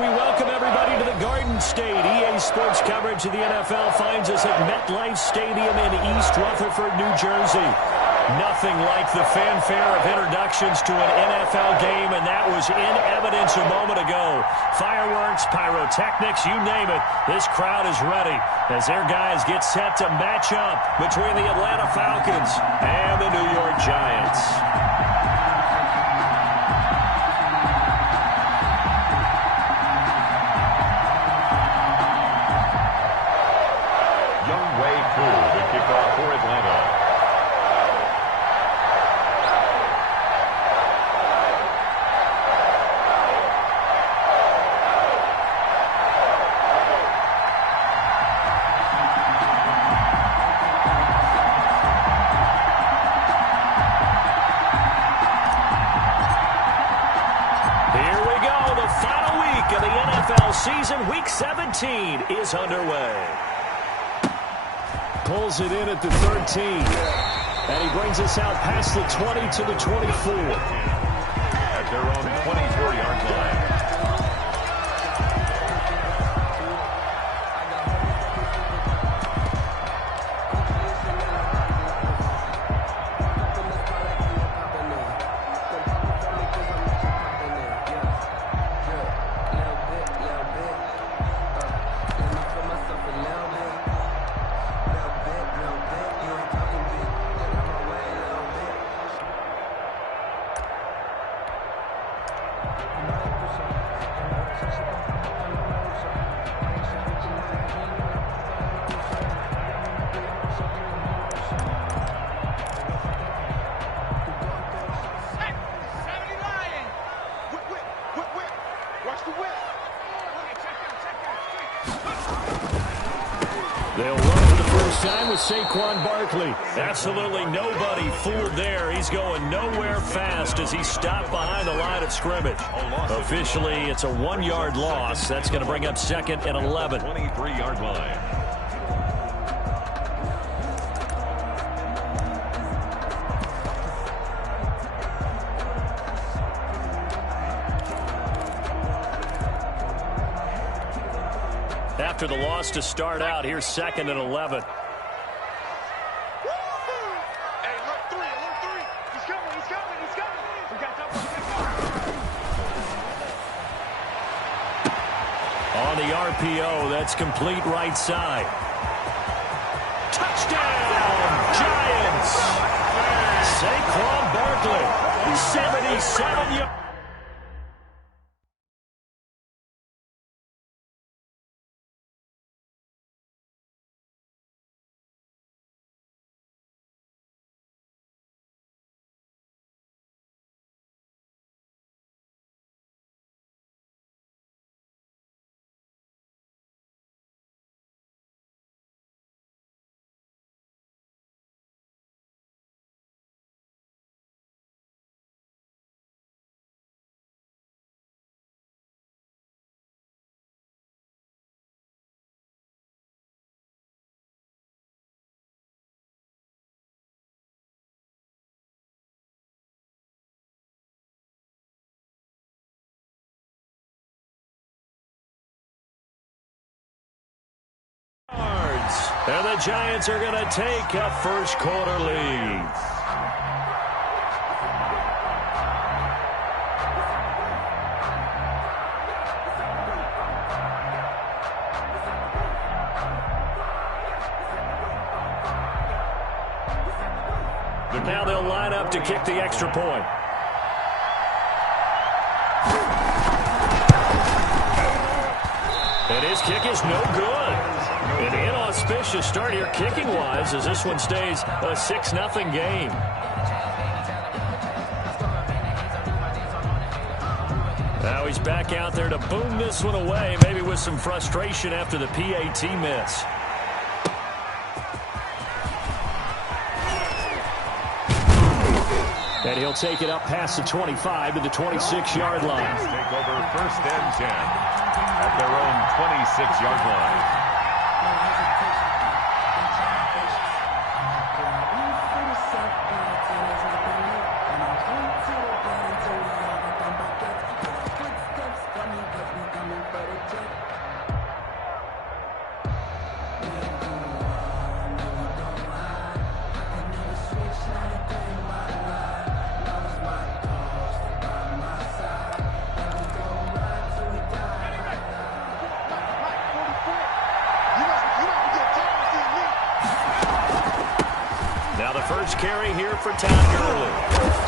We welcome everybody to the Garden State. EA Sports coverage of the NFL finds us at MetLife Stadium in East Rutherford, New Jersey. Nothing like the fanfare of introductions to an NFL game, and that was in evidence a moment ago. Fireworks, pyrotechnics, you name it. This crowd is ready as their guys get set to match up between the Atlanta Falcons and the New York Giants. Season Week 17 is underway. Pulls it in at the 13. And he brings us out past the 20 to the 24. At their own 24-yard line. They'll run for the first time with Saquon Barkley. Absolutely nobody fooled there. He's going nowhere fast as he stopped behind the line of scrimmage. Officially, it's a 1-yard loss. That's going to bring up second and 11. 23-yard line. After the loss to start out, here's second and 11. On the RPO, that's complete right side. Touchdown, Giants! Saquon Barkley, 77 yards. And the Giants are going to take a first quarter lead. Now they'll line up to kick the extra point. And his kick is no good. An inauspicious start here kicking-wise as this one stays a 6-0 game. Now he's back out there to boom this one away, maybe with some frustration after the PAT miss. And he'll take it up past the 25 to the 26-yard line. Take over first and 10 at their own 26-yard line. carry here for Todd Gurley.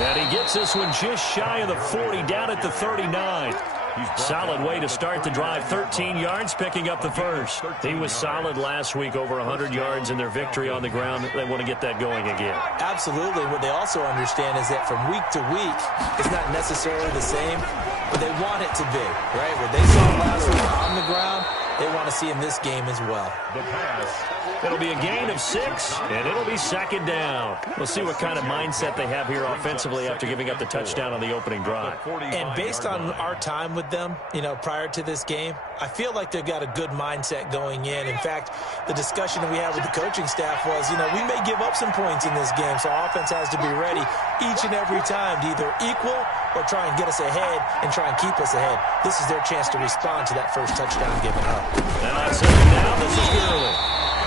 And he gets this one just shy of the 40, down at the 39. Solid way to start the drive. 13 yards, picking up the first. He was solid last week, over 100 yards in their victory on the ground. They want to get that going again. Absolutely. What they also understand is that from week to week, it's not necessarily the same, but they want it to be, right? What they saw last week on the ground, they want to see in this game as well. The pass. It'll be a gain of 6, and it'll be second down. We'll see what kind of mindset they have here offensively after giving up the touchdown on the opening drive. And based on our time with them, prior to this game, I feel like they've got a good mindset going in. In fact, the discussion that we had with the coaching staff was, we may give up some points in this game, so offense has to be ready each and every time to either equal or try and get us ahead and try and keep us ahead. This is their chance to respond to that first touchdown given up. And on second down, this is Gurley.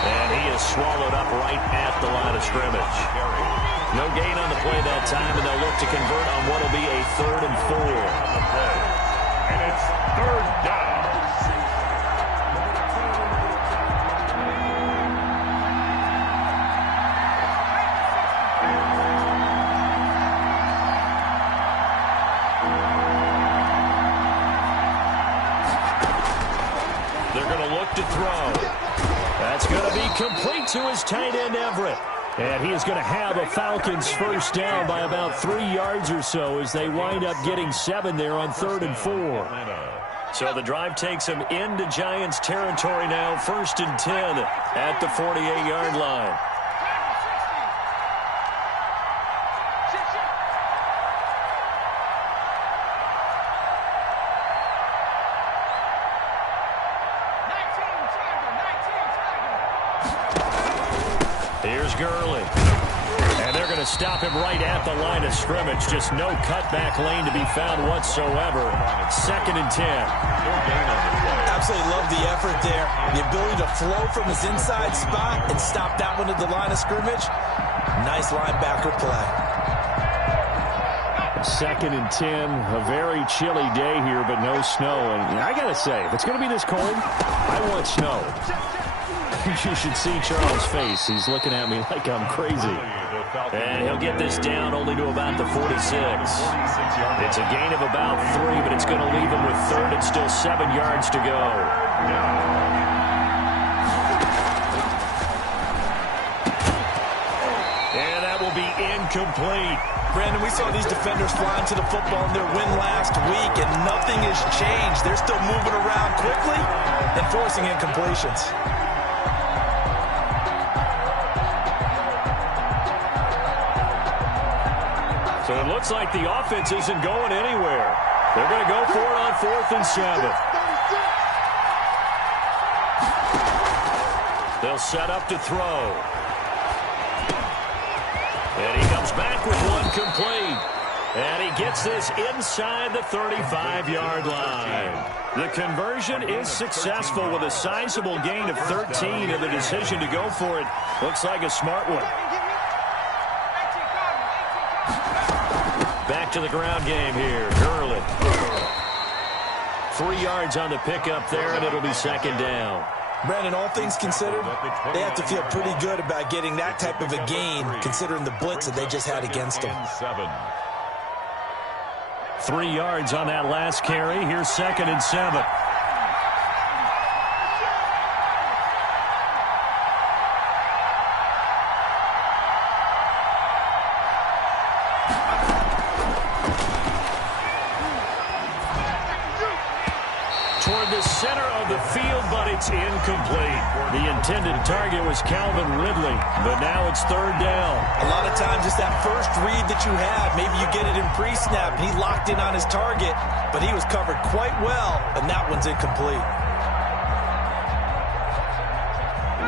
And he is swallowed up right at the line of scrimmage. No gain on the play that time, and they'll look to convert on what will be a 3rd and 4. And it's 3rd down. They're going to look to throw. That's going to be complete to his tight end, Everett. And he is going to have a Falcons first down by about 3 yards or so as they wind up getting 7 there on 3rd and 4. So the drive takes him into Giants territory now, 1st and 10 at the 48-yard line. Here's Gurley. And they're going to stop him right at the line of scrimmage. Just no cutback lane to be found whatsoever. 2nd and 10. Absolutely love the effort there. The ability to flow from his inside spot and stop that one at the line of scrimmage. Nice linebacker play. 2nd and 10. A very chilly day here, but no snow. And I got to say, if it's going to be this cold, I want snow. You should see Charles' face. He's looking at me like I'm crazy. And he'll get this down only to about the 46. It's a gain of about 3, but it's going to leave him with 3rd and still 7 yards to go. And that will be incomplete. Brandon, we saw these defenders flying to the football in their win last week, and nothing has changed. They're still moving around quickly and forcing incompletions. So it looks like the offense isn't going anywhere. They're going to go for it on 4th and 7. They'll set up to throw. And he comes back with one complete. And he gets this inside the 35-yard line. The conversion is successful with a sizable gain of 13, and the decision to go for it looks like a smart one. Back to the ground game here. Gurley. 3 yards on the pickup there, and it'll be 2nd down. Brandon, all things considered, they have to feel pretty good about getting that type of a gain, considering the blitz that they just had against them. 3 yards on that last carry. Here's 2nd and 7. Toward the center of the field, but it's incomplete. The intended target was Calvin Ridley, but now it's 3rd down. A lot of times it's that first read that you have. Maybe you get it in pre-snap, and he locked in on his target, but he was covered quite well, and that one's incomplete.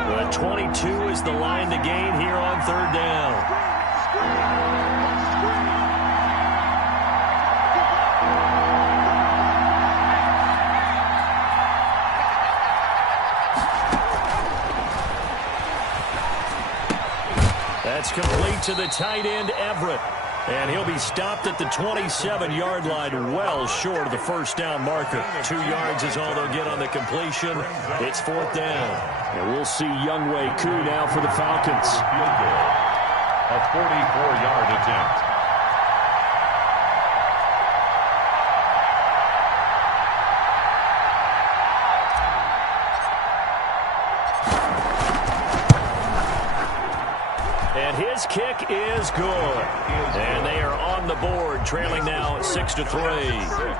The 22 is the line to gain here on 3rd down. That's complete to the tight end, Everett. And he'll be stopped at the 27-yard line, well short of the first down marker. 2 yards is all they'll get on the completion. It's 4th down. And we'll see Younghoe Koo now for the Falcons. A 44-yard attempt. And his kick is good. And they are on the board, trailing now 6-3.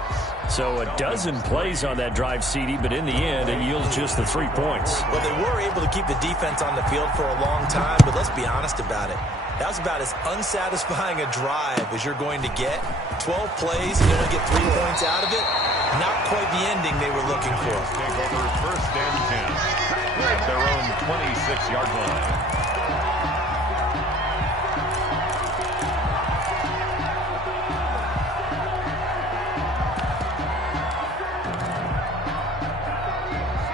So a dozen plays on that drive, CD, but in the end, it yields just the 3 points. Well, they were able to keep the defense on the field for a long time, but let's be honest about it. That was about as unsatisfying a drive as you're going to get. 12 plays, and you only get 3 points out of it. Not quite the ending they were looking for. Take over first and 10 at their own 26-yard line.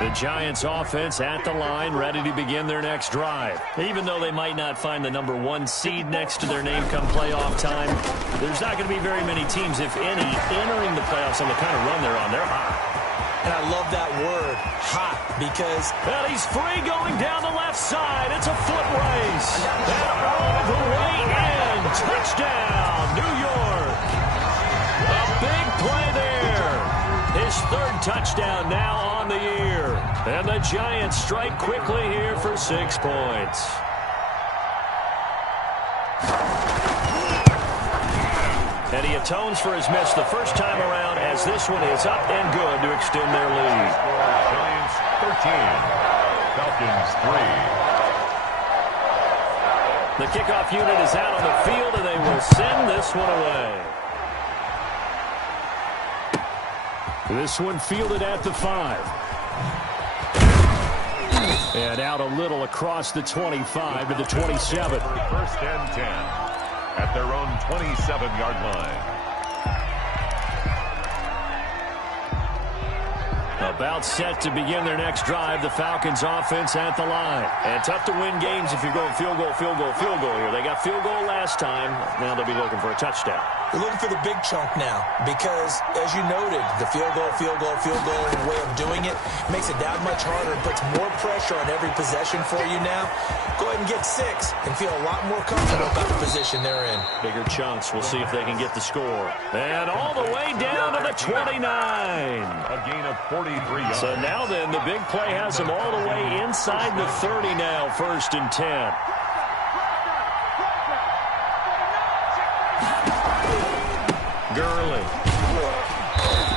The Giants offense at the line, ready to begin their next drive. Even though they might not find the number 1 seed next to their name come playoff time, there's not going to be very many teams, if any, entering the playoffs on the kind of run they're on. They're hot. And I love that word, hot, because... And he's free going down the left side. It's a foot race. And all the way in. Touchdown, New York. A big play there. His 3rd touchdown now on the year. And the Giants strike quickly here for 6 points. And he atones for his miss the first time around as this one is up and good to extend their lead. Giants 13, Falcons 3. The kickoff unit is out on the field, and they will send this one away. This one fielded at the 5. And out a little across the 25 to the 27. First and 10 at their own 27-yard line. About set to begin their next drive, the Falcons offense at the line. And tough to win games if you're going field goal, field goal, field goal here. They got field goal last time. Now they'll be looking for a touchdown. They're looking for the big chunk now because, as you noted, the field goal way of doing it makes it that much harder and puts more pressure on every possession for you now. Go ahead and get 6 and feel a lot more comfortable about the position they're in. Bigger chunks. We'll see if they can get the score. And all the way down to the 29. A gain of 43 yards. So now then, the big play has them all the way inside the 30 now, 1st and 10. Gurley.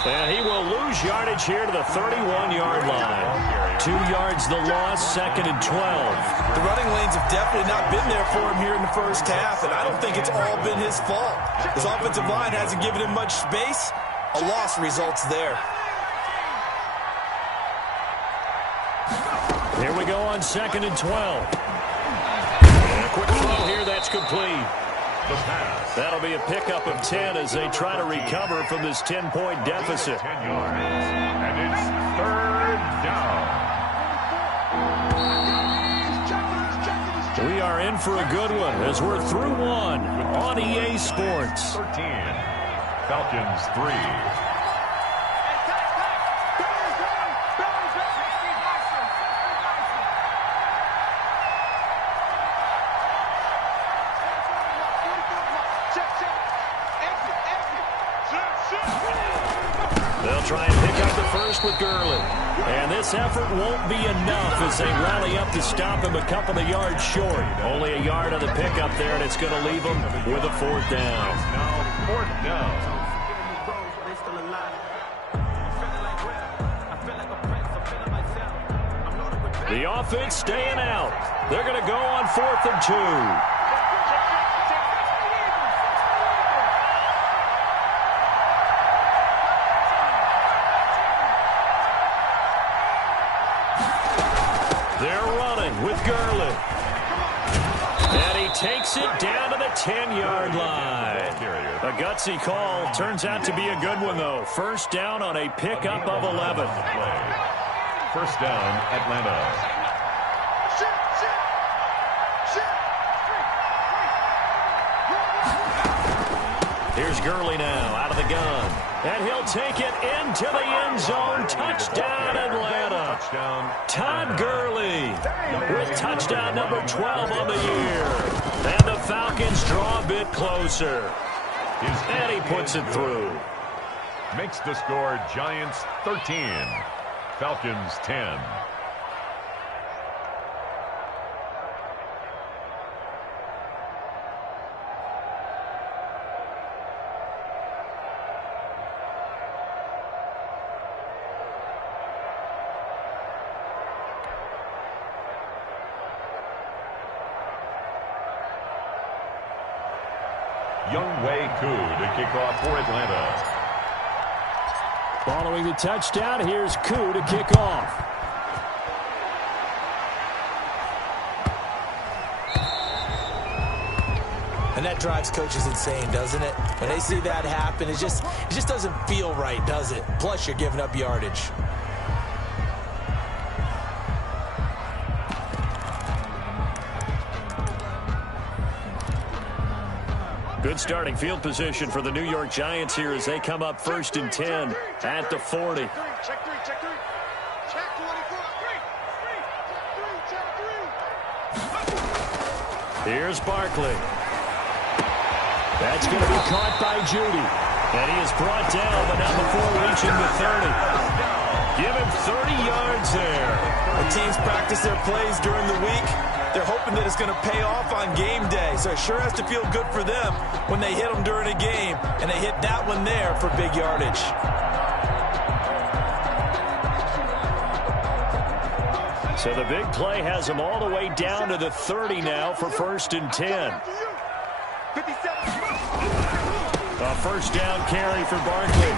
And he will lose yardage here to the 31-yard line. 2 yards the loss, 2nd and 12. The running lanes have definitely not been there for him here in the first half, and I don't think it's all been his fault. His offensive line hasn't given him much space. A loss results there. Here we go on 2nd and 12. And a quick throw here, that's complete. The pass. That'll be a pickup of 10 as they try to recover from this 10-point deficit. 10 yards. And it's 3rd down. We are in for a good one as we're through one on EA Sports. 13. Falcons 3. They'll try and pick up the first with Gurley. And this effort won't be enough as they rally up to stop him a couple of yards short. Only a yard on the pickup there, and it's going to leave him with a 4th down. Now 4th down. The offense staying out. They're going to go on 4th and 2. They're running with Gurley. And he takes it down to the 10-yard line. A gutsy call. Turns out to be a good one, though. 1st down on a pickup of 11. 1st down, Atlanta. Here's Gurley now out of the gun. And he'll take it into the end zone. Touchdown, Atlanta. Todd Gurley with touchdown number 12 on the year. And the Falcons draw a bit closer. And he puts it through. Makes the score Giants 13, Falcons 10. Younghoe Koo to kick off for Atlanta. Following the touchdown, here's Koo to kick off. And that drives coaches insane, doesn't it? When they see that happen, it just doesn't feel right, does it? Plus, you're giving up yardage. Good starting field position for the New York Giants here as they come up 1st and 10 at the 40. Check three. Check 24. Check three. Here's Barkley. That's going to be caught by Judy. And he is brought down, but not before reaching the 30. Give him 30 yards there. The teams practice their plays during the week. They're hoping that it's going to pay off on game day. So it sure has to feel good for them when they hit them during a game. And they hit that one there for big yardage. So the big play has them all the way down to the 30 now for 1st and 10. A first down carry for Barkley.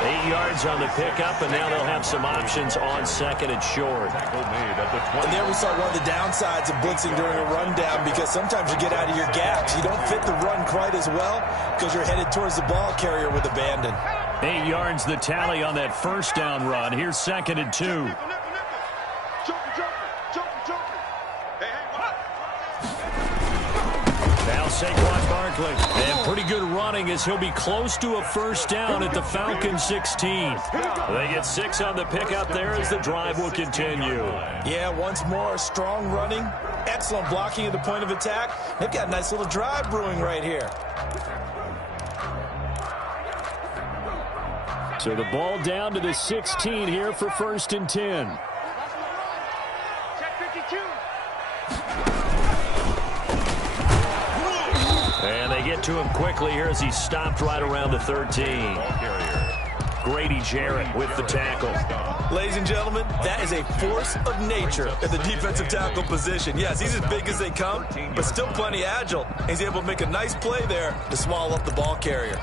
8 yards on the pickup, and now they'll have some options on 2nd and short. And there we saw one of the downsides of blitzing during a rundown, because sometimes you get out of your gaps. You don't fit the run quite as well because you're headed towards the ball carrier with abandon. 8 yards the tally on that first down run. Here's 2nd and 2. Now Saquon Barkley. And pretty good running as he'll be close to a first down at the Falcons 16. They get 6 on the pickup there as the drive will continue. Yeah, once more, strong running, excellent blocking at the point of attack. They've got a nice little drive brewing right here. So the ball down to the 16 here for 1st and 10. And they get to him quickly here as he stopped right around the 13. Grady Jarrett with the tackle. Ladies and gentlemen, that is a force of nature at the defensive tackle position. Yes, he's as big as they come, but still plenty agile. He's able to make a nice play there to swallow up the ball carrier.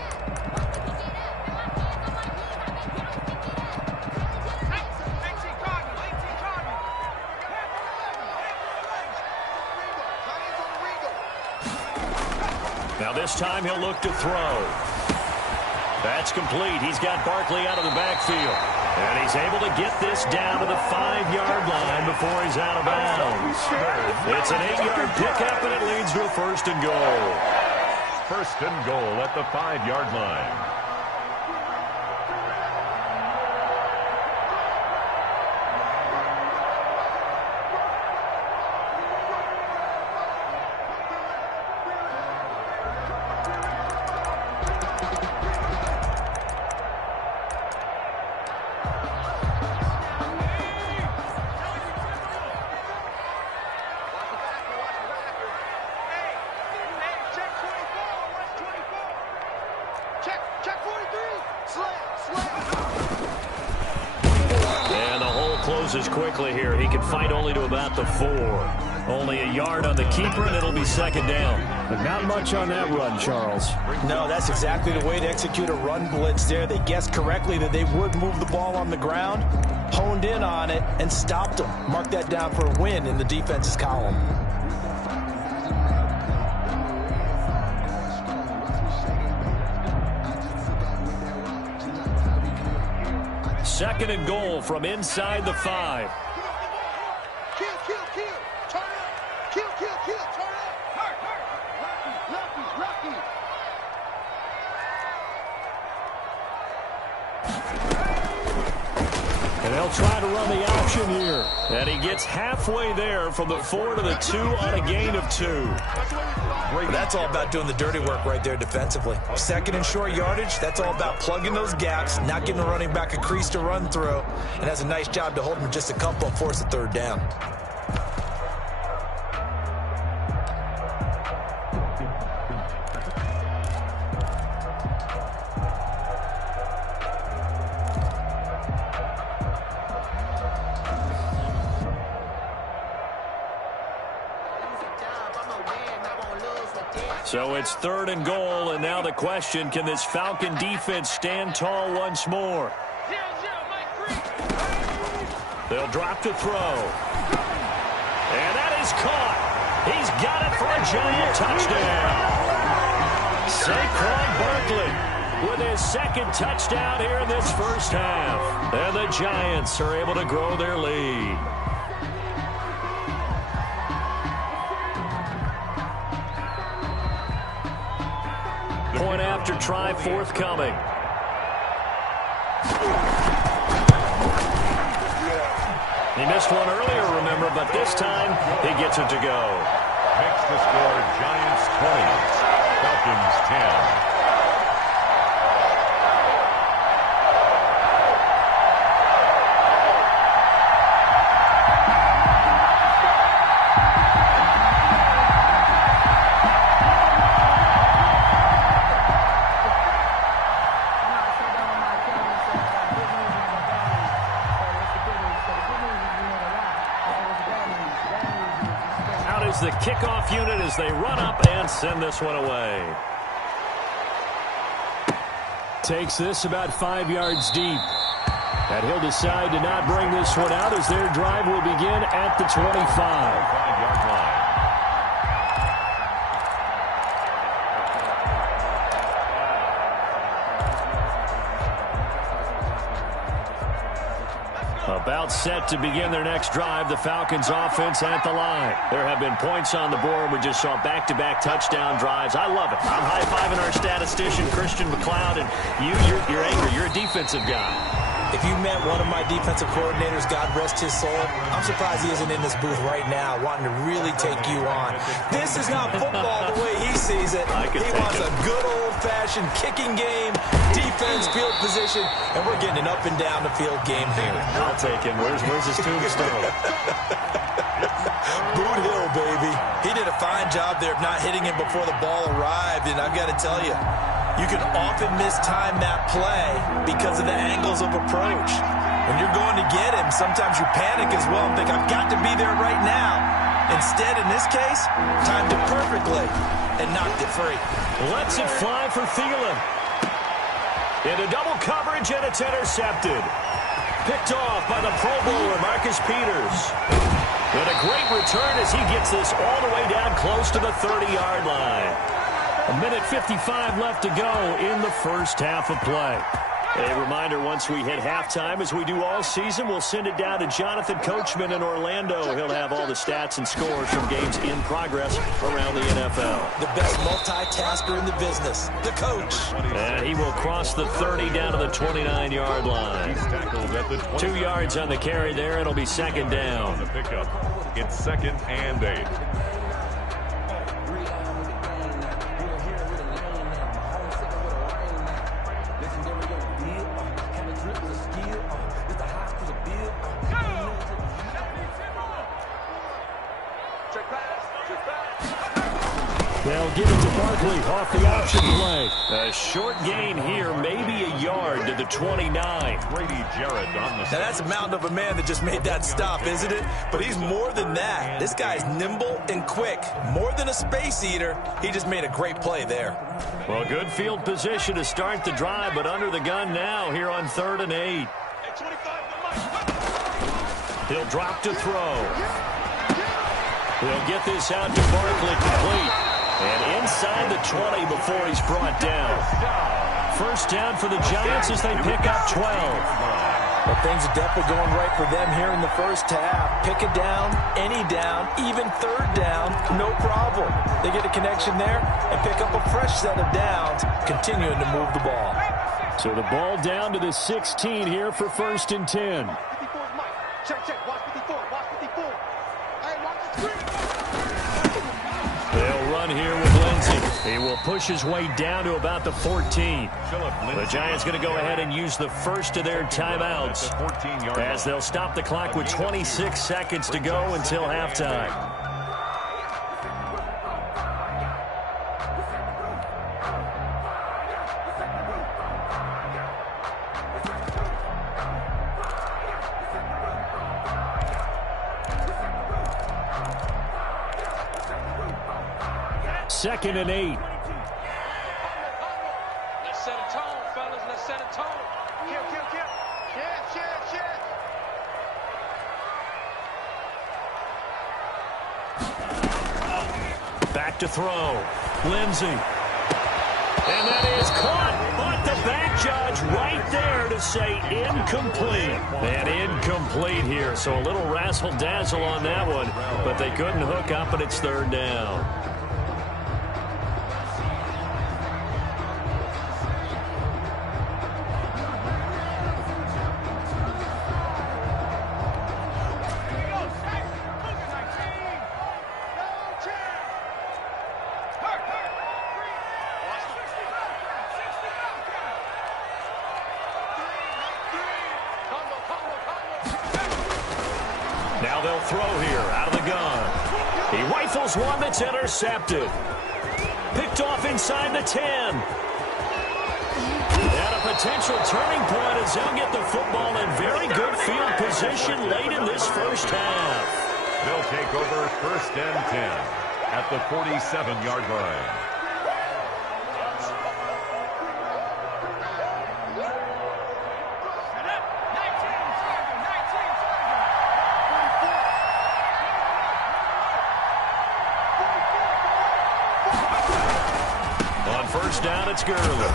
Now this time he'll look to throw. That's complete. He's got Barkley out of the backfield. And he's able to get this down to the 5-yard line before he's out of bounds. It's an 8-yard pickup, and it leads to a 1st and goal. 1st and goal at the 5-yard line. Closes quickly here. He can fight only to about the 4. Only a yard on the keeper, and it'll be 2nd down. But not much on that run, Charles. No, that's exactly the way to execute a run blitz there. They guessed correctly that they would move the ball on the ground, honed in on it, and stopped them. Mark that down for a win in the defense's column. Second and goal from inside the 5. Kill. Turn up. Kill. Turn up. Lucky. They'll try to run the option here. And he gets halfway there from the 4 to the 2 on a gain of 2. That's all about doing the dirty work right there defensively. Second and short yardage, that's all about plugging those gaps, not giving the running back a crease to run through, and has a nice job to hold him just a couple and force a third down. So it's 3rd and goal, and now the question, can this Falcon defense stand tall once more? They'll drop to throw. And that is caught. He's got it for a giant touchdown. Saquon Barkley with his 2nd touchdown here in this first half. And the Giants are able to grow their lead. Point after try forthcoming. He missed one earlier, remember, but this time he gets it to go. Makes the score Giants 20, Falcons 10. The kickoff unit as they run up and send this one away. Takes this about 5 yards deep. And he'll decide to not bring this one out as their drive will begin at the 25. 5-yard line. About set to begin their next drive, the Falcons offense at the line. There have been points on the board. We just saw back-to-back touchdown drives. I love it. I'm high-fiving our statistician, Christian McLeod, and you're angry. You're a defensive guy. If you met one of my defensive coordinators, God rest his soul, I'm surprised he isn't in this booth right now wanting to really take you on. This is not football the way he sees it. He wants a good old-fashioned kicking game, defense, field position, and we're getting an up and down the field game here. I'll take him. Where's his tombstone? Boot Hill, baby. He did a fine job there of not hitting him before the ball arrived, and I've got to tell you, you can often mistime that play because of the angles of approach. When you're going to get him, sometimes you panic as well and think, I've got to be there right now. Instead, in this case, timed it perfectly and knocked it free. Lets it fly for Thielen. Into double coverage, and it's intercepted. Picked off by the Pro Bowler, Marcus Peters. And a great return as he gets this all the way down close to the 30-yard line. 1:55 left to go in the first half of play. A reminder, once we hit halftime, as we do all season, we'll send it down to Jonathan Coachman in Orlando. He'll have all the stats and scores from games in progress around the NFL. The best multitasker in the business, the coach. And he will cross the 30 down to the 29-yard line. 2 yards on the carry there. It'll be 2nd down. The pickup. It's 2nd and 8. They'll give it to Barkley off the option play. A short gain here, maybe a yard to the 29. Grady Jarrett on the Now that's a mountain of a man that just made that stop, isn't it? But he's more than that. This guy's nimble and quick. More than a space eater, he just made a great play there. Well, good field position to start the drive, but under the gun now here on 3rd and 8. He'll drop to throw. He'll get this out to Barkley complete. And inside the 20 before he's brought down. First down for the Giants as they pick up 12. Well, things are definitely going right for them here in the first half. Pick a down, any down, even 3rd down, no problem. They get a connection there and pick up a fresh set of downs, continuing to move the ball. So the ball down to the 16 here for 1st and 10. Check, check. Watch 54. Watch 54. Hey, watch the screen. They'll run here with Lindsey. He will push his way down to about the 14. The Giants going to go ahead and use the first of their timeouts as they'll stop the clock with 26 seconds to go until halftime. Second and 8. Let's set a tone, fellas. Let's set a tone. Kill, kill, kill. Shit. Back to throw. Lindsey. And that is caught, but the back judge right there to say incomplete. And incomplete here, so a little razzle-dazzle on that one, but they couldn't hook up, and it's third down. Now they'll throw here out of the gun. He rifles one that's intercepted. Picked off inside the 10. And a potential turning point as they'll get the football in very good field position late in this first half. They'll take over first and 10 at the 47-yard line. First down, it's Gurley.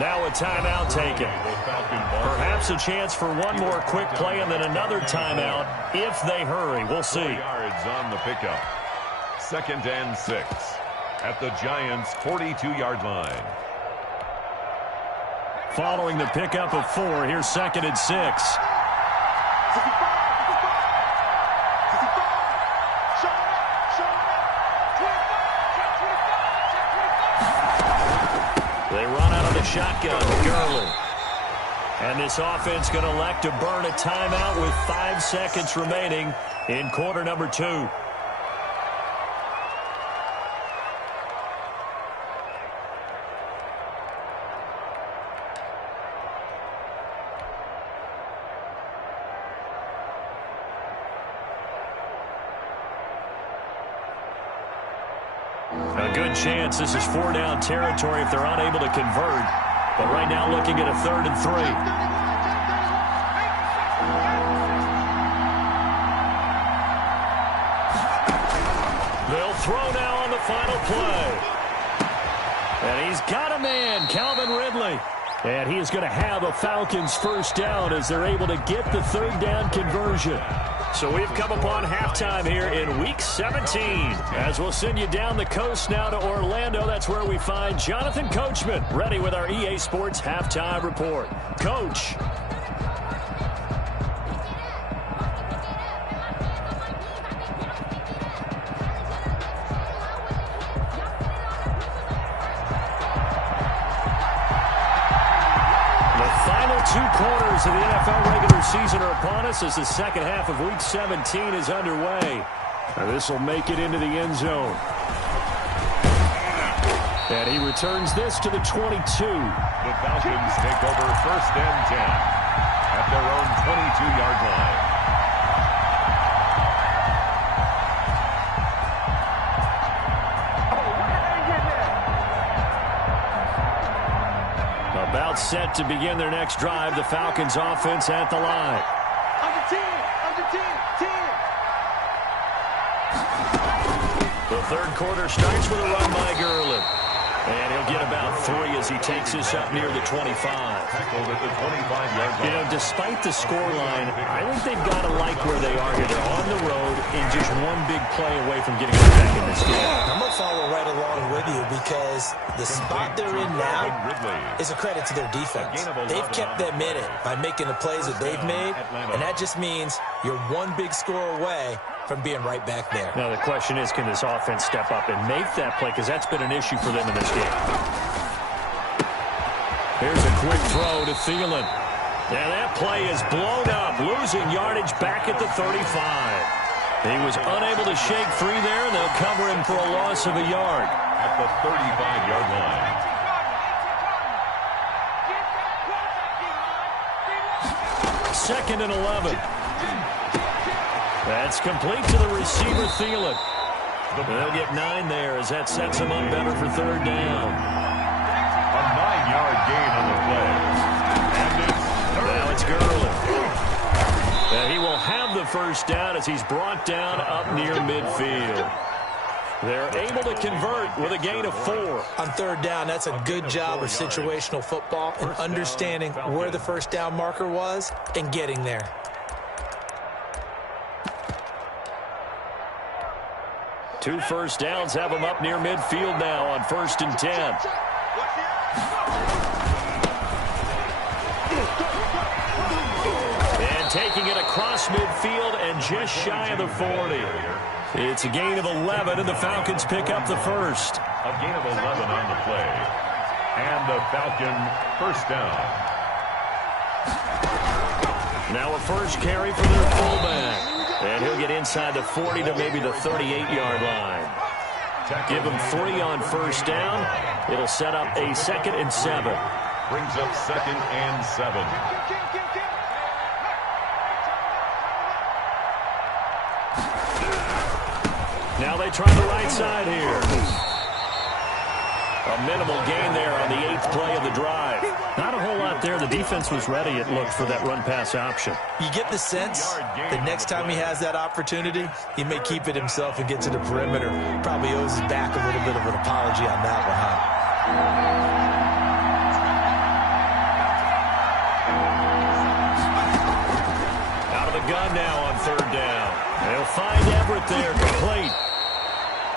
Now a timeout taken. Perhaps a chance for one more quick play and then another timeout if they hurry. We'll see. 4 yards on the pickup. Second and 6 at the Giants' 42-yard line. Following the pickup of 4, here's second and 6. They run out of the shotgun to Gurley. And this offense going to elect to burn a timeout with 5 seconds remaining in quarter number 2. A good chance this is 4-down territory if they're unable to convert. But right now looking at a 3rd and 3. They'll throw now on the final play. And he's got a man, Calvin Ridley. And he is going to have a Falcons first down as they're able to get the 3rd down conversion. So we've come upon halftime here in Week 17. As we'll send you down the coast now to Orlando. That's where we find Jonathan Coachman ready with our EA Sports Halftime Report. Coach. The final 2 quarters of the NFL regular season are upon us as the second half of Week 17 is underway. This will make it into the end zone. And he returns this to the 22. The Falcons take over first and 10 at their own 22-yard line. About set to begin their next drive. The Falcons offense at the line. Under 10. The third quarter starts with a run by Gurley. And he'll get about 3 as he takes this up near the 25. Tackled at the 25-yard line. You know, despite the scoreline, I think they've got to like where they are here. They're on the road and just one big play away from getting back in this game. I'm going to follow right along with you because the spot they're in now is a credit to their defense. They've kept them in it by making the plays that they've made, and that just means you're one big score away from being right back there. Now the question is, can this offense step up and make that play? Because that's been an issue for them in this game. Here's a quick throw to Thielen. And that play is blown up, losing yardage back at the 35. He was unable to shake free there, and they'll cover him for a loss of a yard. At the 35-yard line. Second and 11. That's complete to the receiver, Thielen. They'll get 9 there as that sets him up better for third down. A 9-yard gain on the play. And Now it's Gurley. And he will have the first down as he's brought down up near midfield. They're able to convert with a gain of 4. On third down, that's a good job of situational football and understanding where the first down marker was and getting there. Two first downs have him up near midfield now on 1st and 10. And taking it across midfield and just shy of the 40. It's a gain of 11, and the Falcons pick up the first. a gain of 11 on the play. And the Falcon first down. Now a first carry for their fullback. And he'll get inside the 40 to maybe the 38-yard line. Give him 3 on first down. It'll set up a 2nd and 7. Brings up 2nd and 7. Now they try the right side here. A minimal gain there on the 8th play of the drive. Not a whole lot there. The defense was ready, it looked, for that run-pass option. You get the sense that next time he has that opportunity, he may keep it himself and get to the perimeter. Probably owes his back a little bit of an apology on that one, huh? Out of the gun now on 3rd down. They'll find Everett there, complete.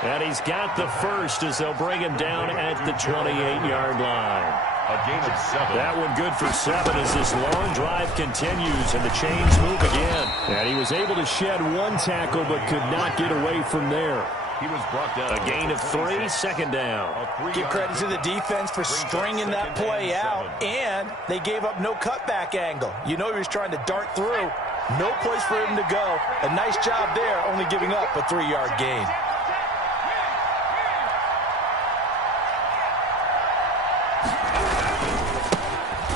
And he's got the first as they'll bring him down at the 28-yard line. A gain of 7. That one good for 7 as this long drive continues and the chains move again. And he was able to shed 1 tackle but could not get away from there. He was brought down. A gain of 3, 2nd down. Give credit to the defense for stringing that play out, and they gave up no cutback angle. You know he was trying to dart through. No place for him to go. A nice job there, only giving up a 3-yard gain.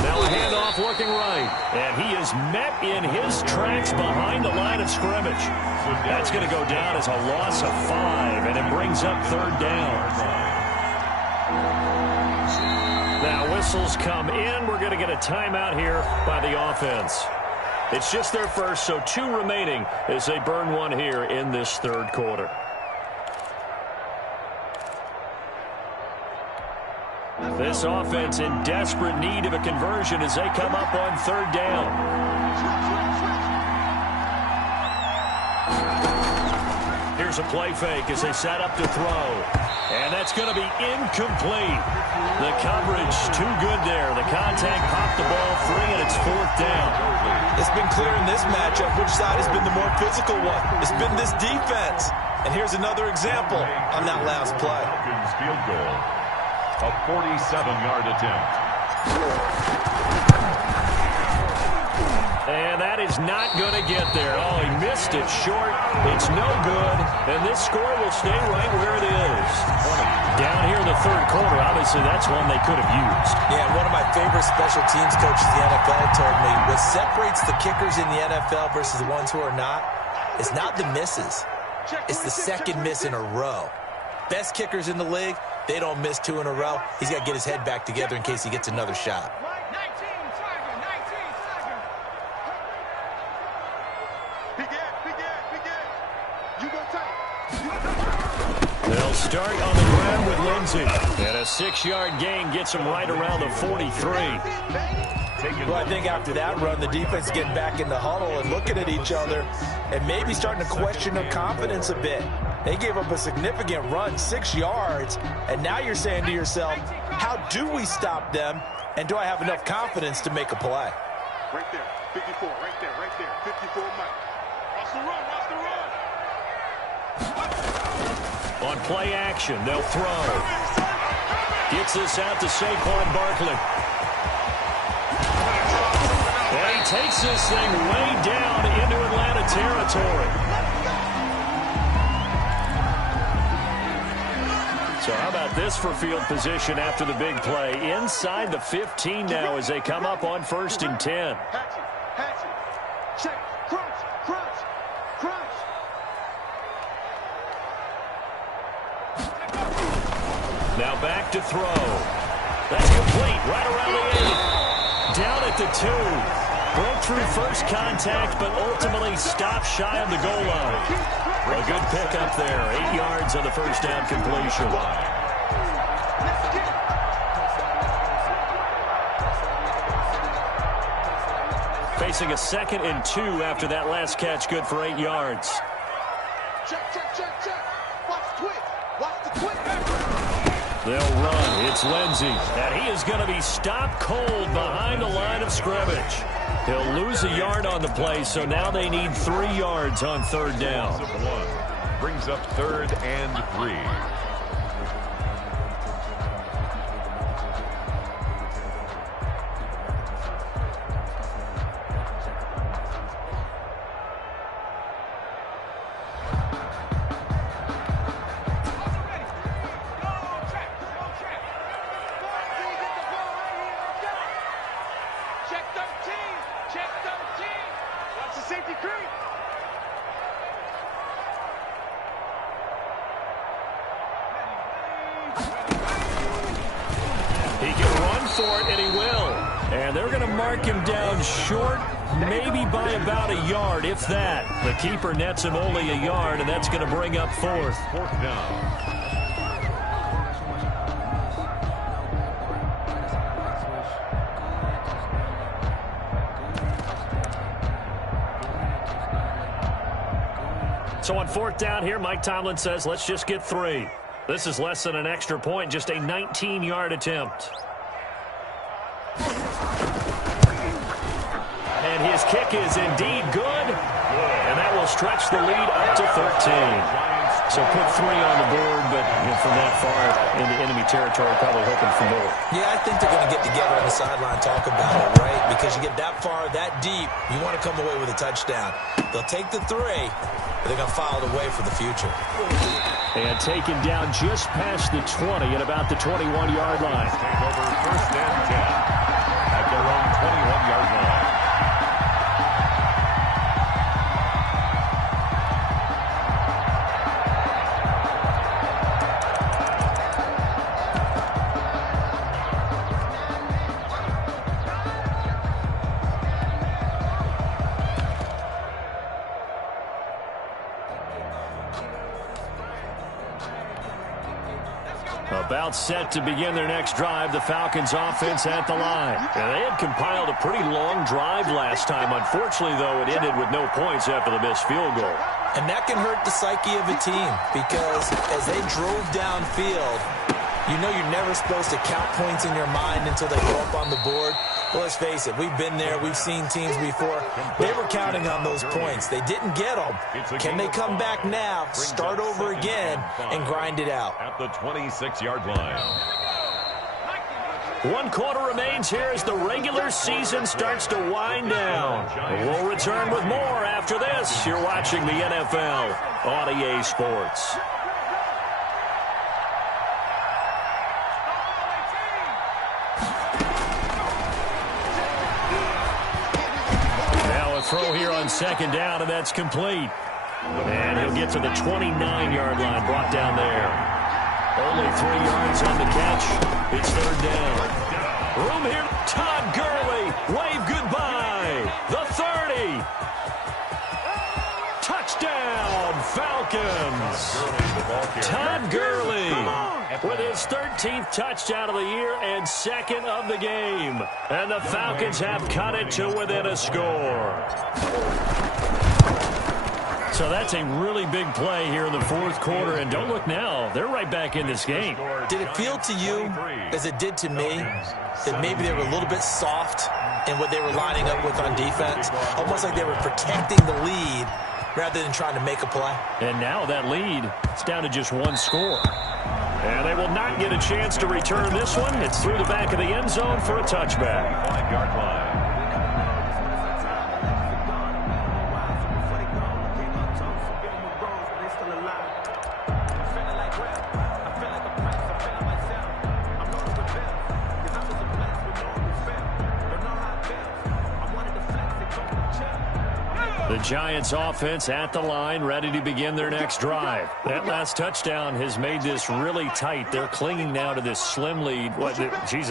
Now a handoff looking right. And he is met in his tracks behind the line of scrimmage. That's going to go down as a loss of 5, and it brings up 3rd down. Now whistles come in. We're going to get a timeout here by the offense. It's just their first, so 2 remaining as they burn 1 here in this 3rd quarter. This offense in desperate need of a conversion as they come up on 3rd down. Here's a play fake as they set up to throw. And that's going to be incomplete. The coverage too good there. The contact popped the ball free, and it's 4th down. It's been clear in this matchup which side has been the more physical one. It's been this defense. And here's another example on that last play. Falcons field goal. A 47-yard attempt. And that is not going to get there. Oh, he missed it short. It's no good. And this score will stay right where it is. Down here in the 3rd quarter, obviously that's one they could have used. Yeah, one of my favorite special teams coaches in the NFL told me what separates the kickers in the NFL versus the ones who are not is not the misses. It's the 2nd miss in a row. Best kickers in the league, they don't miss 2 in a row. He's got to get his head back together in case he gets another shot. They'll start on the ground with Jersey. And a 6-yard gain gets him right around the 43. Well, I think after that run, the defense getting back in the huddle and looking at each other and maybe starting to question their confidence a bit. They gave up a significant run, 6 yards, and now you're saying to yourself, how do we stop them, and do I have enough confidence to make a play? Right there, 54, right there, 54 Mike. Watch the run, watch the run. On play action, they'll throw. Gets this out to Saquon Barkley. And he takes this thing way down into Atlanta territory. So how about this for field position after the big play? Inside the 15 now as they come up on 1st and 10. Hatchet, check, crunch, crunch, crunch. Now back to throw. That's complete right around the 8. Down at the 2. Broke through first contact, but ultimately stopped shy of the goal line. A good pickup there. 8 yards on the first down completion. Facing a 2nd and 2 after that last catch, good for 8 yards. Check, check, check, check. Watch the twitch. Watch the twitch. They'll run. It's Lindsey. And he is going to be stopped cold behind the line of scrimmage. He'll lose a yard on the play, so now they need 3 yards on 3rd down. Brings up 3rd and 3. Check 13. Check 13. Watch the safety creep. He can run for it, and he will. And they're going to mark him down short, maybe by about a yard, if that. The keeper nets him only a yard, and that's going to bring up 4th. 4th down. So on 4th down here, Mike Tomlin says, let's just get 3. This is less than an extra point, just a 19-yard attempt. And his kick is indeed good. And that will stretch the lead up to 13. So put 3 on the board, but from that far into enemy territory, probably hoping for more. Yeah, I think they're going to get together on the sideline, talk about it, right? Because you get that far, that deep, you want to come away with a touchdown. They'll take the 3, but they're going to file it away for the future. And taken down just past the 20 at about the 21-yard line. Take over 1st and 10 at their own 21-yard line. About set to begin their next drive, the Falcons offense at the line. And they had compiled a pretty long drive last time. Unfortunately, though, it ended with no points after the missed field goal. And that can hurt the psyche of a team because as they drove downfield, you know you're never supposed to count points in your mind until they go up on the board. Well, let's face it, we've been there. We've seen teams before. They were counting on those points. They didn't get them. Can they come back now, start over again, and grind it out? At the 26-yard line. 1 quarter remains here as the regular season starts to wind down. We'll return with more after this. You're watching the NFL on EA Sports. Now a throw here on 2nd down, and that's complete. And he'll get to the 29-yard line, brought down there. Only 3 yards on the catch. It's 3rd down. Room here. Todd Gurley. Wave goodbye. The 30. Touchdown, Falcons. Todd Gurley. with his 13th touchdown of the year and second of the game. And the Falcons have cut it to within a score. So that's a really big play here in the fourth quarter. And don't look now, they're right back in this game. Did it feel to you, as it did to me, that maybe they were a little bit soft in what they were lining up with on defense? Almost like they were protecting the lead rather than trying to make a play. And now that lead is down to just one score. And they will not get a chance to return this one. It's through the back of the end zone for a touchback. 5-yard line. The Giants offense at the line, ready to begin their next drive. That last touchdown has made this really tight. They're clinging now to this slim lead.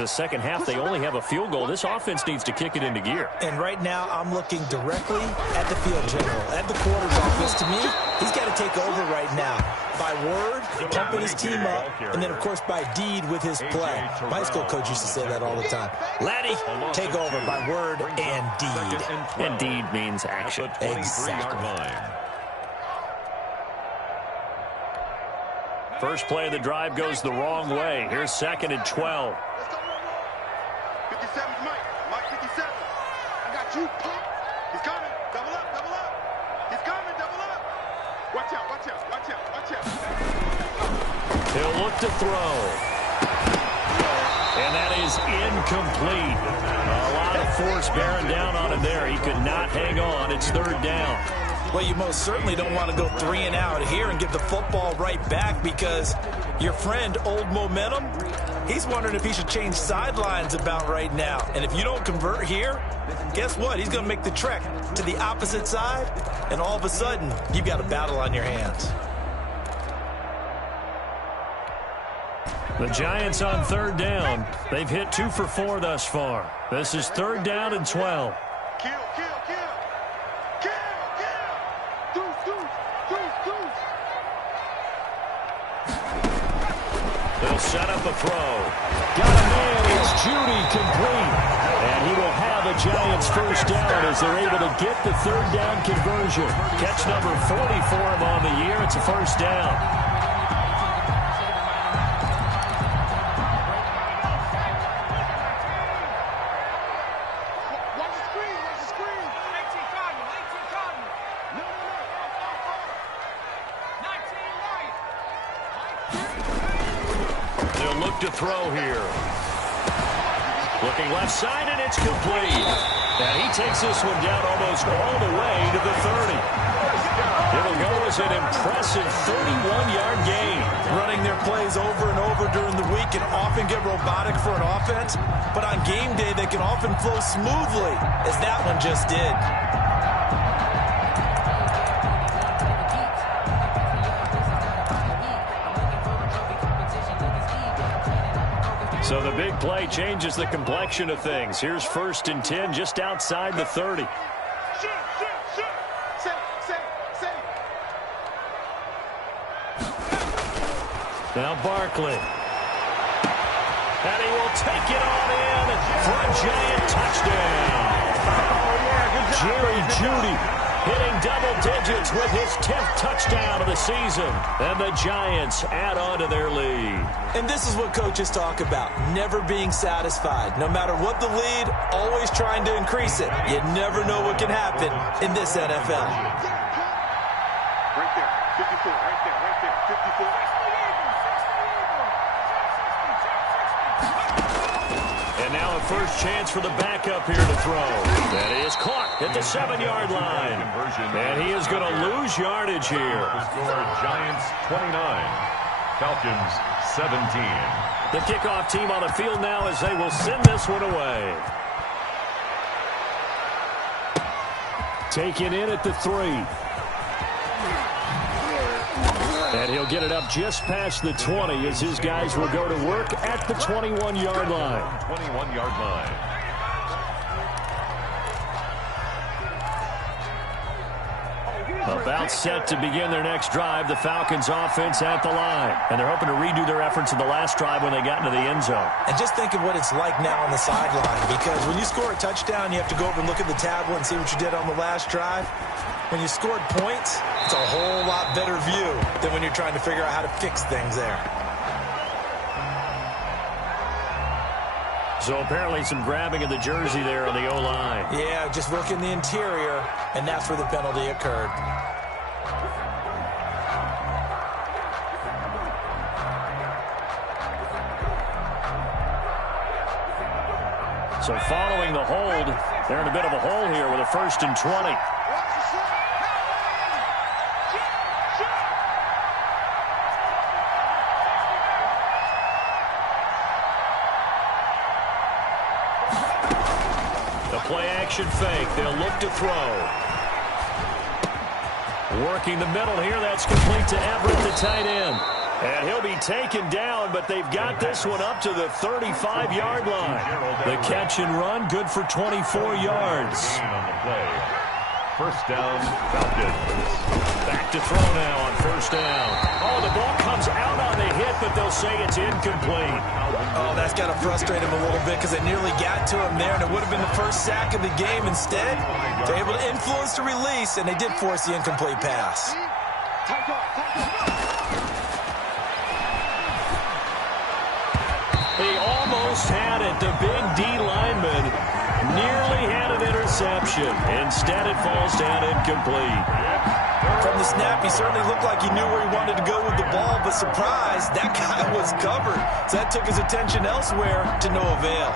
Second half, they only have a field goal. This offense needs to kick it into gear. And right now, I'm looking directly at the field general, at the quarterback, because to me, he's got to take over right now. By word, pumping his team up, and then, of course, by deed with his play. My high school coach used to say that all the time. Laddie, take over by word and deed. And deed means action. Exactly. First play of the drive goes the wrong way. Here's 2nd and 12. 57 Mike. Mike 57. I got you. He's coming. Double up, double up. He's coming, double up. Watch out, watch out, watch out, watch out. He'll look to throw. And that is incomplete. A lot of force bearing down on him there. He could not hang on. It's 3rd down. Well, you most certainly don't want to go 3 and out here and get the football right back, because your friend, Old Momentum, he's wondering if he should change sidelines about right now. And if you don't convert here, guess what? He's going to make the trek to the opposite side, and all of a sudden, you've got a battle on your hands. The Giants on 3rd down. They've hit 2 for 4 thus far. This is 3rd down and 12. Kill, kill, kill. Kill, kill. Deuce, deuce, deuce, deuce. They'll set up a throw. Got a man. It's Judy, complete. And he will have a Giants first down as they're able to get the 3rd down conversion. Catch number 40 for him on the year. It's a first down. To throw here. Looking left side, and it's complete. And he takes this one down almost all the way to the 30. It'll go as an impressive 31-yard gain. Running their plays over and over during the week can often get robotic for an offense, but on game day they can often flow smoothly, as that one just did. So the big play changes the complexion of things. Here's 1st and 10 just outside the 30. Now Barkley. And he will take it on in for a Giant touchdown. Jerry Jeudy hitting double digits with his 10th touchdown of the season. And the Giants add on to their lead. And this is what coaches talk about, never being satisfied. No matter what the lead, always trying to increase it. You never know what can happen in this NFL. Right there, 54, right there, 54. And now a first chance for the backup here to throw. That is caught at the 7-yard line. And he is going to lose yardage here. Score Giants 29, Falcons 17. The kickoff team on the field now as they will send this one away. Taken in at the 3. And he'll get it up just past the 20 as his guys will go to work at the 21-yard line. 21-yard line. About set to begin their next drive, the Falcons offense at the line. And they're hoping to redo their efforts in the last drive when they got into the end zone. And just think of what it's like now on the sideline, because when you score a touchdown, you have to go over and look at the tablet and see what you did on the last drive. When you scored points, it's a whole lot better view than when you're trying to figure out how to fix things there. So apparently some grabbing of the jersey there on the O-line. Yeah, just look in the interior, and that's where the penalty occurred. So following the hold, they're in a bit of a hole here with a 1st and 20. Play-action fake. They'll look to throw. Working the middle here. That's complete to Everett, the tight end. And he'll be taken down, but they've got this one up to the 35-yard line. The catch and run, good for 24 yards. On the play. 1st down, Falcons. Back to throw now on 1st down. Oh, the ball comes out on the hit, but they'll say it's incomplete. Oh, that's got to frustrate him a little bit because they nearly got to him there, and it would have been the first sack of the game. Instead, they're able to influence the release, and they did force the incomplete pass. He almost had it. The big D lineman nearly had an interception. Instead, it falls down incomplete. From the snap, he certainly looked like he knew where he wanted to go with the ball, but surprise, that guy was covered. So that took his attention elsewhere to no avail.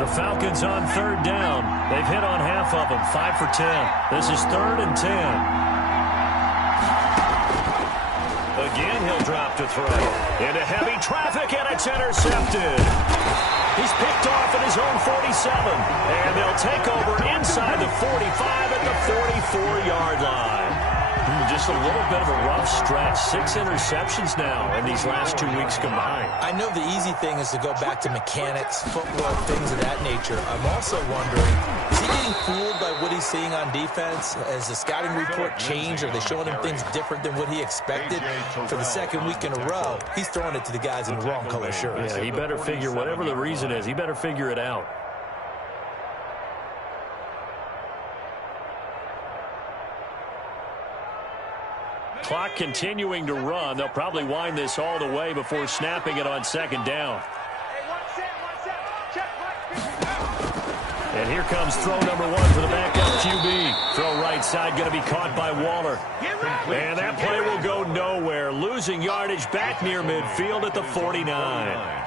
The Falcons on 3rd down. They've hit on half of them, 5 for 10. This is 3rd and 10. Again, he'll drop to throw. Into heavy traffic, and it's intercepted. He's picked off at his own 47. And they'll take over inside the 45 at the 44-yard line. Just a little bit of a rough stretch. 6 interceptions now in these last 2 weeks combined. I know the easy thing is to go back to mechanics, footwork, things of that nature. I'm also wondering, is he getting fooled by what he's seeing on defense? Has the scouting report changed? Are they showing him things different than what he expected? For the 2nd week in a row, he's throwing it to the guys in the wrong color shirts. Yeah, he better figure, whatever the reason is, he better figure it out. Clock continuing to run. They'll probably wind this all the way before snapping it on 2nd down. And here comes throw number 1 for the backup QB. Throw right side, going to be caught by Waller. And that play will go nowhere. Losing yardage back near midfield at the 49.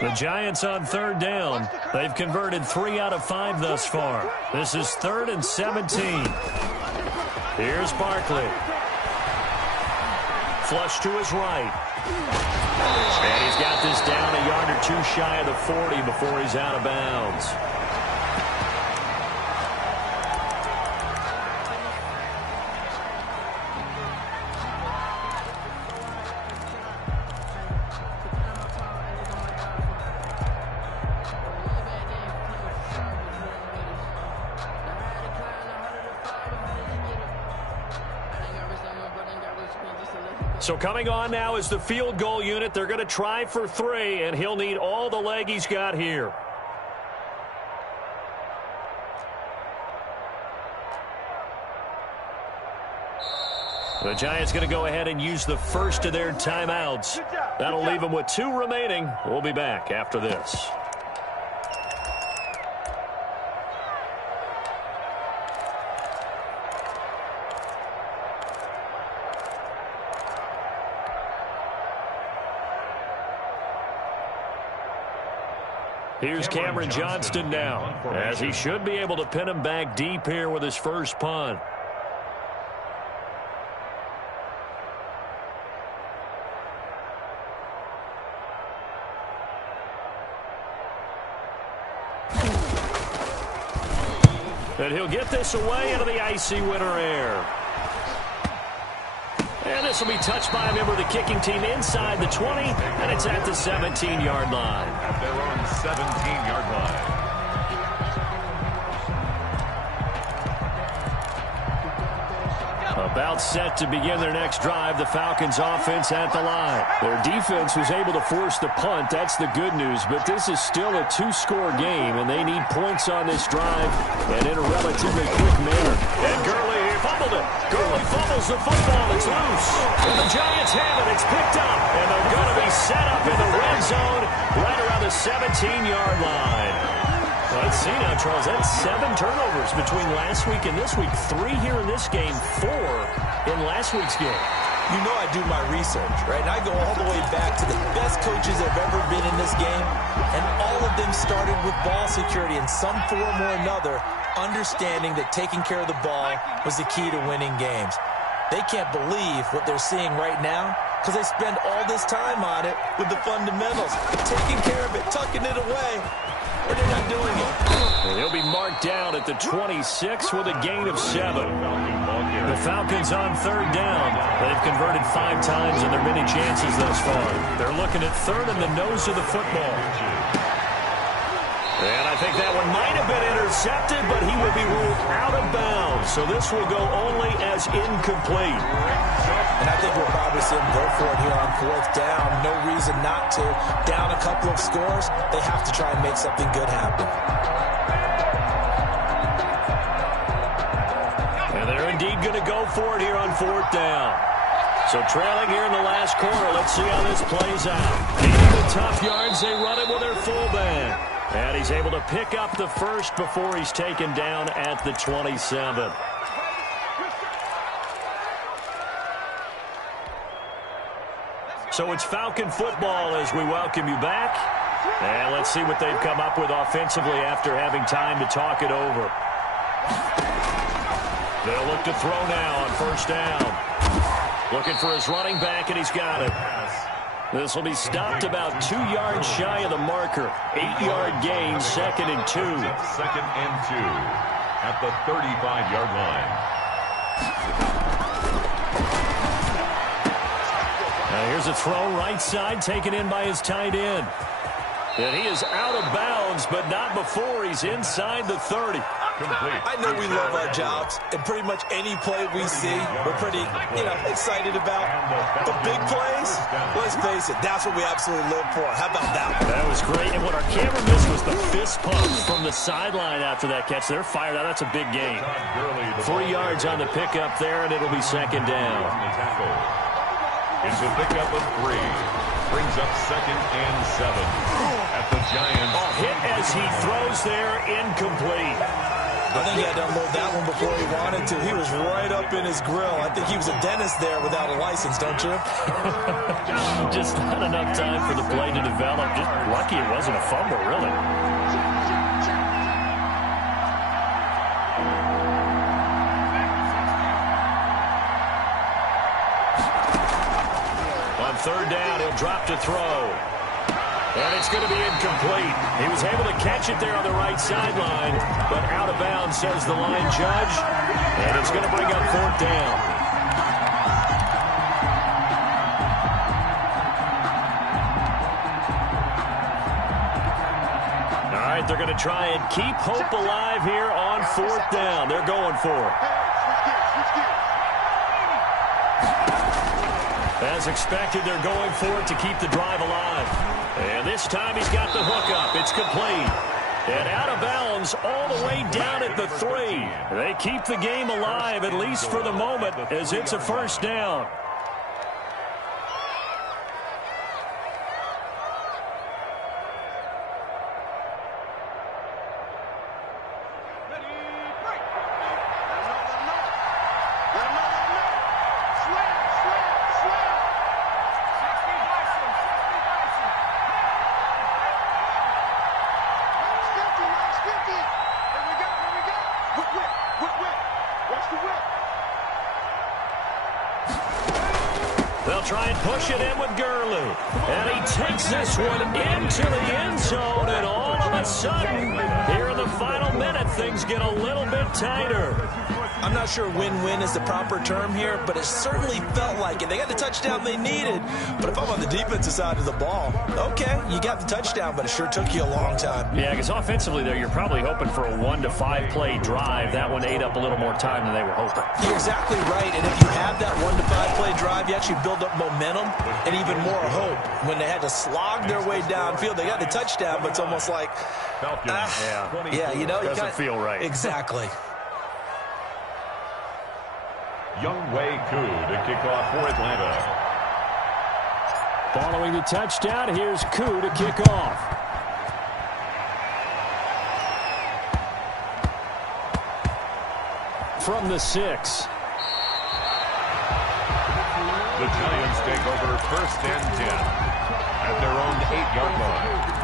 The Giants on 3rd down. They've converted 3 out of 5 thus far. This is 3rd and 17. Here's Barkley. Flush to his right. And he's got this down a yard or 2 shy of the 40 before he's out of bounds. So coming on now is the field goal unit. They're going to try for 3, and he'll need all the leg he's got here. The Giants going to go ahead and use the first of their timeouts. That'll leave them with 2 remaining. We'll be back after this. Here's Cameron Johnston now, as he should be able to pin him back deep here with his first punt. And he'll get this away into the icy winter air. And this will be touched by a member of the kicking team inside the 20, and it's at the 17-yard line. At their own 17-yard line. About set to begin their next drive, the Falcons offense at the line. Their defense was able to force the punt. That's the good news, but this is still a two-score game, and they need points on this drive and in a relatively quick manner. And Gurley fumbled it. Gurley fumbles the football. It's loose. And the Giants have it. It's picked up, and they're going to be set up in the red zone right around the 17-yard line. Let's see now, Charles. That's 7 turnovers between last week and this week. 3 here in this game, 4 in last week's game. You know I do my research, right? And I go all the way back to the best coaches that have ever been in this game, and all of them started with ball security in some form or another, understanding that taking care of the ball was the key to winning games. They can't believe what they're seeing right now because they spend all this time on it with the fundamentals, taking care of it, tucking it away. Or they're not doing it. And he'll be marked down at the 26 with a gain of 7. The Falcons on 3rd down. They've converted 5 times in their many chances thus far. They're looking at 3rd in the nose of the football. And I think that one might have been intercepted, but he will be ruled out of bounds. So this will go only as incomplete. And I think we'll probably see him go for it here on 4th down. No reason not to. Down a couple of scores, they have to try and make something good happen. And they're indeed going to go for it here on 4th down. So trailing here in the last quarter, let's see how this plays out. Needing the tough yards, they run it with their fullback. And he's able to pick up the first before he's taken down at the 27. So it's Falcon football as we welcome you back. And let's see what they've come up with offensively after having time to talk it over. They'll look to throw now on 1st down. Looking for his running back, and he's got it. This will be stopped about 2 yards shy of the marker. 8-yard gain, 2nd and 2. 2nd and 2 at the 35-yard line. Now here's a throw right side taken in by his tight end. And he is out of bounds, but not before he's inside the 30. Complete. I know we love our jobs, and pretty much any play we see, we're pretty, excited about. The big plays, let's face it, that's what we absolutely live for. How about that one? That was great, and what our camera missed was the fist pumps from the sideline after that catch. They're fired out. That's a big gain. 3 yards on the pickup there, and it'll be 2nd down. It's a pickup of 3. Brings up 2nd and 7 at the Giants. Hit as he throws there, incomplete. I think he had to unload that one before he wanted to. He was right up in his grill. I think he was a dentist there without a license, don't you? Just not enough time for the play to develop. Just lucky it wasn't a fumble, really. On 3rd down, he'll drop to throw. And it's going to be incomplete. He was able to catch it there on the right sideline, but out of bounds, says the line judge. And it's going to bring up 4th down. All right, they're going to try and keep hope alive here on 4th down. They're going for it. As expected, they're going for it to keep the drive alive. And this time he's got the hook up. It's complete. And out of bounds all the way down at the 3. They keep the game alive, at least for the moment, as it's a 1st down. They'll try and push it in with Gurley. And he takes this one into the end zone. And all of a sudden, here in the final minute, things get a little bit tighter. I'm not sure win-win is the proper term here, but it certainly felt like it. They got the touchdown they needed. But if I'm on the defensive side of the ball, okay, you got the touchdown, but it sure took you a long time. Yeah, because offensively there, you're probably hoping for a 1 to 5 play drive. That one ate up a little more time than they were hoping. You're exactly right, and if you have that 1 to 5 play drive, you actually build up momentum and even more hope. When they had to slog their way downfield, they got the touchdown, but it's almost like, you know, doesn't feel right. Exactly. Younghoe Koo to kick off for Atlanta. Following the touchdown, here's Koo to kick off. From the 6. The Giants take over 1st and 10 at their own 8-yard line.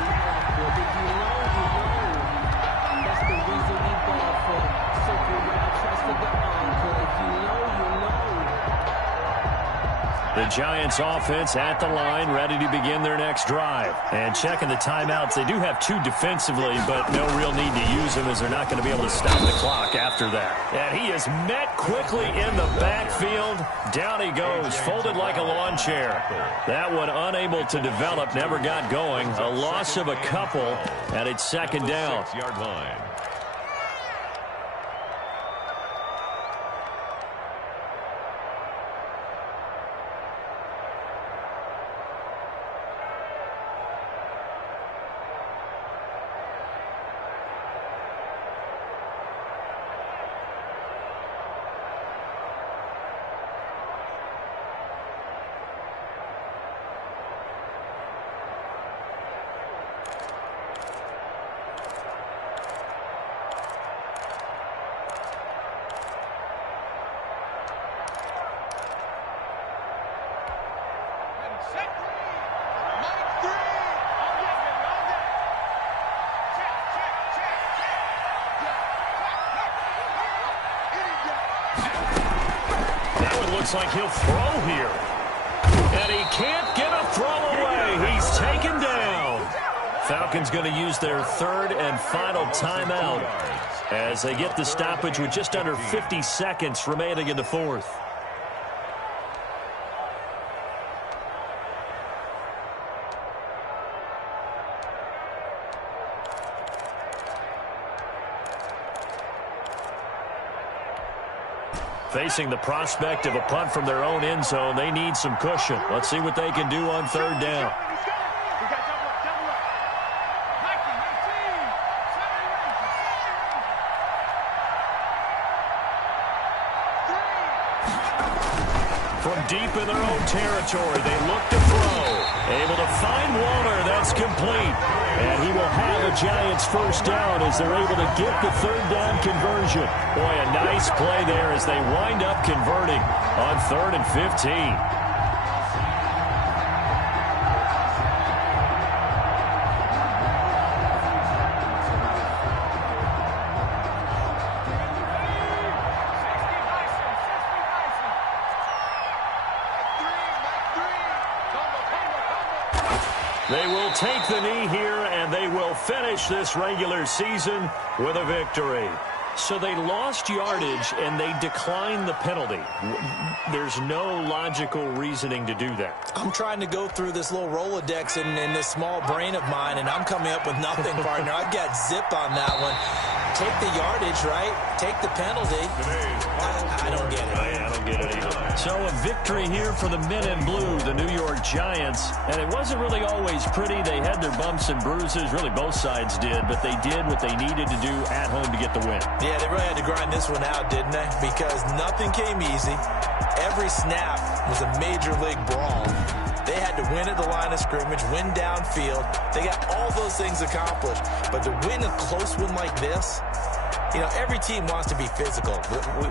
The Giants offense at the line, ready to begin their next drive. And checking the timeouts, they do have 2 defensively, but no real need to use them as they're not going to be able to stop the clock after that. And he is met quickly in the backfield. Down he goes, folded like a lawn chair. That one unable to develop, never got going. A loss of a couple, and it's 2nd down. 6-yard line. Looks like he'll throw here. And he can't get a throw away. He's taken down. Falcons going to use their 3rd and final timeout as they get the stoppage with just under 50 seconds remaining in the 4th. Facing the prospect of a punt from their own end zone, they need some cushion. Let's see what they can do on 3rd down. From deep in their own territory, they look to throw. Able to find Waller. That's complete. And he will have a Giants 1st down as they're able to get the 3rd down conversion. Boy, a nice play there as they wind up converting on 3rd and 15. They will take the knee here, and they will finish this regular season with a victory. So they lost yardage, and they declined the penalty. There's no logical reasoning to do that. I'm trying to go through this little Rolodex in this small brain of mine, and I'm coming up with nothing, partner. I've got zip on that one. Take the yardage, right? Take the penalty. I don't get it. I don't get it either. So a victory here for the men in blue, the New York Giants. And it wasn't really always pretty. They had their bumps and bruises. Really, both sides did. But they did what they needed to do at home to get the win. Yeah, they really had to grind this one out, didn't they? Because nothing came easy. Every snap was a major league brawl. They had to win at the line of scrimmage, win downfield. They got all those things accomplished. But to win a close one like this, you know, every team wants to be physical.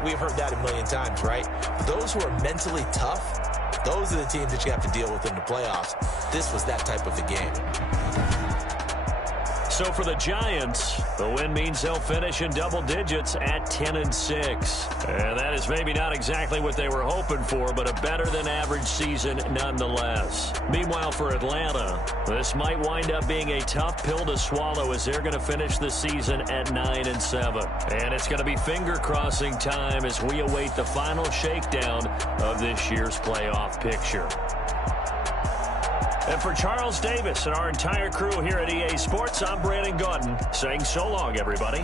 We've heard that a million times, right? But those who are mentally tough, those are the teams that you have to deal with in the playoffs. This was that type of a game. So for the Giants, the win means they'll finish in double digits at 10-6. And that is maybe not exactly what they were hoping for, but a better-than-average season nonetheless. Meanwhile, for Atlanta, this might wind up being a tough pill to swallow as they're going to finish the season at 9-7. And it's going to be finger-crossing time as we await the final shakedown of this year's playoff picture. And for Charles Davis and our entire crew here at EA Sports, I'm Brandon Gaudin saying so long, everybody.